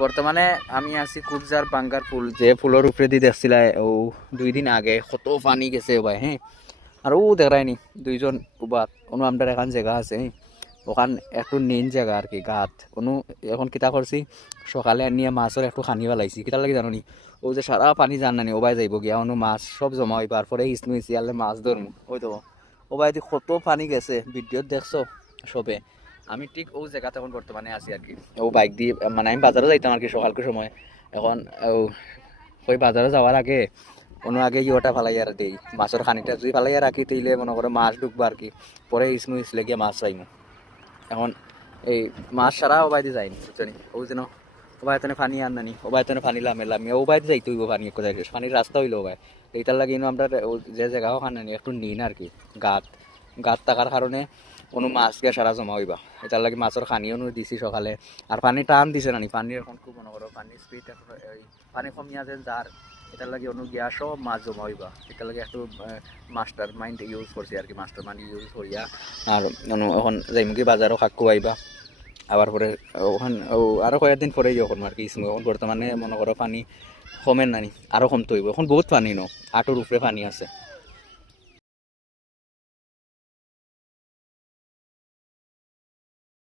বর্তমানে আমি আছি কুবজার বাঙ্গার ফুল যে ফুলের উপরে দিয়ে দেখছিল ও 2 দিন আগে কত পানি গেছে ভাই হ্যাঁ। আর ও দেখায়নি দুইজন উবার অনু আমদার এখান জায়গা আছে হ্যাঁ, ওখান একটু নিন জায়গা আর কি গাত অনু এখন কিতা করছি সকালে নিয়ে মাছের একটু খানি পেলাইছি কিতা লাগে জানো নি ও যে সারা পানি জান নানি ওবাই যাইব গিয়া অনু মাছ সব জমা হইবার পরে ইসনু ইসিয়ালে মাছ ধরমু ওই তো ওবাই দি কত পানি গেছে ভিডিওত দেখছো সবে। আমি ঠিক ও জায়গাতে এখন বর্তমানে আছি আর কি। ও বাইক দিয়ে মানে আমি বাজারে যাইতাম আর কি সকালকে সময়। এখন ওই বাজারে যাওয়ার আগে কোনো আগে ইয়েটা ফালাইয়া দেই মাছের খানিটা যদি ফালাইয়া রাখি তাইলে মনে করো মাছ ঢুকবো আর কি। পরে ইসমু ইসলে গিয়ে মাছ পাইমু। এখন এই মাছ সারা ও বাইতে যায়নি বুঝছনি ও যেন ও বাইতনে পানি আননানি ও বাইতনে পানি লামে ও বাইতে যাইতে হইব পানি কোথায় পানির রাস্তা হইলো ভাই এইটার লাগে আমরা যে জায়গা ওখানে একটু নিন আর কি গাত গাত থাকার কারণে কোনো মাছ গিয়ে সারা জমা হইবা এটার লাগে মাছের খানিও দিছি সকালে। আর পানি টান দিছে নানি পানির এখন খুব মনে করো পানির স্পিড এখন পানি কমিয়া যেন যার এটার লাগে অনু গিয়া সব মাছ জমা হইবা এটার লাগে একটু মাস্টার মাইন্ড ইউজ করছি আর কি মাস্টার মাইন্ড ইউজ করিয়া। আর এখন যাইমুখী বাজারও খাক্কু আইবা আবার পরে ওখান আরও কয়েকদিন পরেই যখন আর কি এখন বর্তমানে মনে করো পানি কমেন নানি আরও কমতে হইব এখন বহুত পানি ন আটোর উপরে পানি আছে।